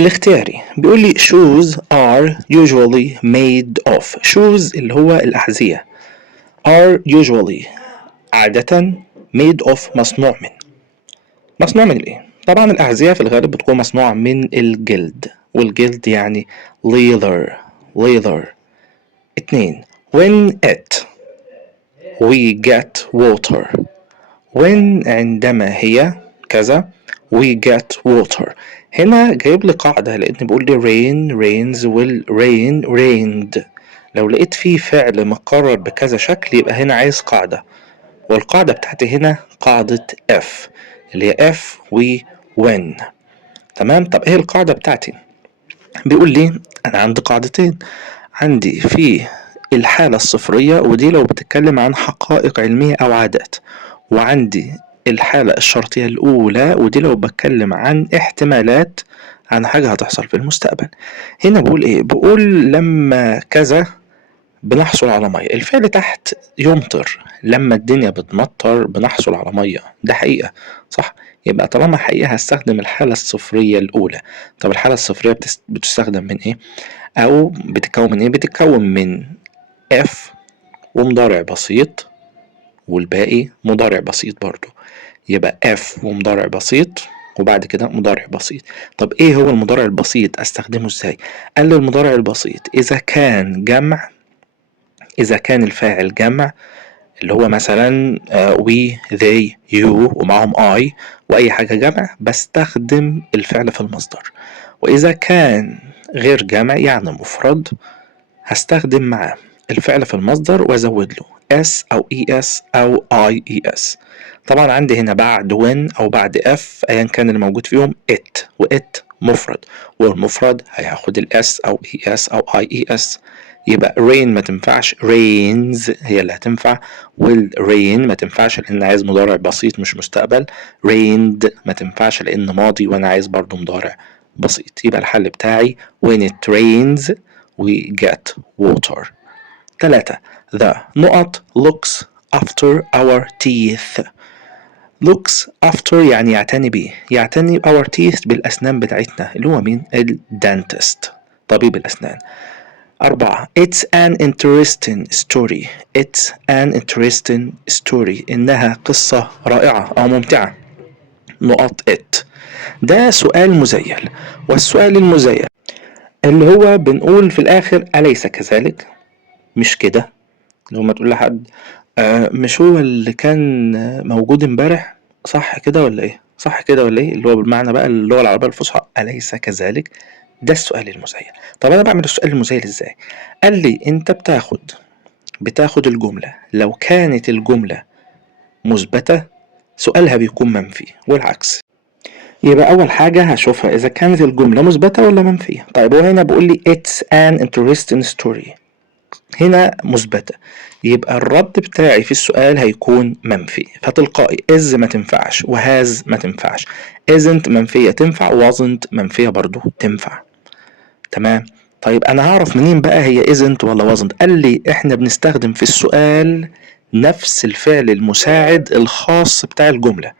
الاختياري بيقول لي shoes are usually made of. shoes اللي هو الأحذية are usually عادة made of مصنوع من ايه؟ طبعا الأحذية في الغالب بتكون مصنوعة من الجلد، والجلد يعني leather. اتنين when it we get water. when عندما هي كذا we get water. هنا جايب لي قاعدة لأن بيقول لي rain rains will rain rained. لو لقيت فيه فعل مكرر بكذا شكل يبقى هنا عايز قاعدة، والقاعدة بتاعتي هنا قاعدة F اللي هي F و when. تمام. طب ايه القاعدة بتاعتي؟ بيقول لي أنا عندي قاعدتين، عندي في الحالة الصفرية ودي لو بتتكلم عن حقائق علمية أو عادات، وعندي الحالة الشرطية الأولى ودي لو بتكلم عن احتمالات عن حاجة هتحصل في المستقبل. هنا بقول إيه؟ بقول لما كذا بنحصل على مية. الفعل تحت يمطر، لما الدنيا بتمطر بنحصل على مية، ده حقيقة صح؟ يبقى طالما حقيقة هستخدم الحالة الصفرية الأولى. طب الحالة الصفرية بتستخدم من إيه؟ أو بتتكون من إيه؟ بتتكون من F ومضارع بسيط والباقي مضارع بسيط برضو. يبقى F ومضارع بسيط وبعد كده مضارع بسيط. طب ايه هو المضارع البسيط استخدمه ازاي؟ قال لي المضارع البسيط اذا كان جمع، اذا كان الفاعل جمع اللي هو مثلا we they you ومعهم I واي حاجة جمع بستخدم الفعل في المصدر. واذا كان غير جمع يعني مفرد هستخدم معاه الفعل في المصدر وازود له s او es او ies. طبعا عندي هنا بعد when او بعد f ايا كان اللي موجود فيهم it وit مفرد، والمفرد هياخد الاس او es او ies. يبقى rain ما تنفعش، rains هي اللي هتنفع، والrain ما تنفعش لان عايز مضارع بسيط مش مستقبل، rained ما تنفعش لان ماضي وانا عايز برضو مضارع بسيط. يبقى الحل بتاعي when it rains we get water. 3. The نقط looks after our teeth. looks after يعني يعتني بيه، يعتني our teeth بالأسنان بتاعتنا اللي هو مين؟ الدانتست، طبيب الأسنان. 4. It's an interesting story. It's an interesting story. إنها قصة رائعة أو ممتعة. نقط it. ده سؤال مزيل، والسؤال المزيل اللي هو بنقول في الآخر أليس كذلك؟ مش كده. لو ما تقول لحد مش هو اللي كان موجود امبارح، صح كده ولا ايه؟ صح كده ولا ايه؟ اللي هو بالمعنى بقى اللغة العربية الفصحى أليس كذلك. ده السؤال المزيل. طب انا بعمل السؤال المزيل ازاي؟ قال لي انت بتاخد الجملة، لو كانت الجملة مثبتة سؤالها بيكون منفي والعكس. يبقى أول حاجة هشوفها إذا كانت الجملة مثبتة ولا منفية. طيب وهنا بقول لي it's an interesting story، هنا مثبتة، يبقى الرد بتاعي في السؤال هيكون منفي، فتلقائي is ما تنفعش وهاز ما تنفعش، isn't منفية تنفع wasn't منفية برضو تنفع. تمام. طيب أنا هعرف منين بقى هي isn't ولا wasn't؟ قال لي إحنا بنستخدم في السؤال نفس الفعل المساعد الخاص بتاع الجملة.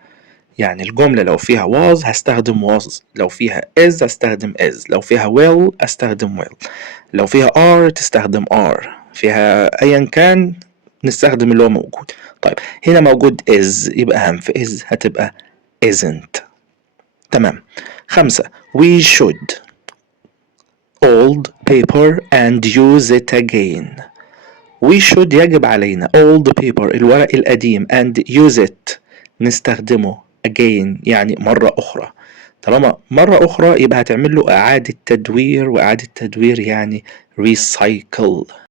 يعني الجملة لو فيها was هستخدم was، لو فيها is هستخدم is، لو فيها will استخدم will، لو فيها are تستخدم are، فيها ايا كان نستخدم اللي هو موجود. طيب هنا موجود is يبقى هم في is هتبقى isn't. تمام. 5. we should old paper and use it again. we should يجب علينا old paper الورق القديم and use it نستخدمه again يعني مرة أخرى. طالما مرة أخرى يبقى هتعمل له إعادة تدوير، وإعادة تدوير يعني recycle.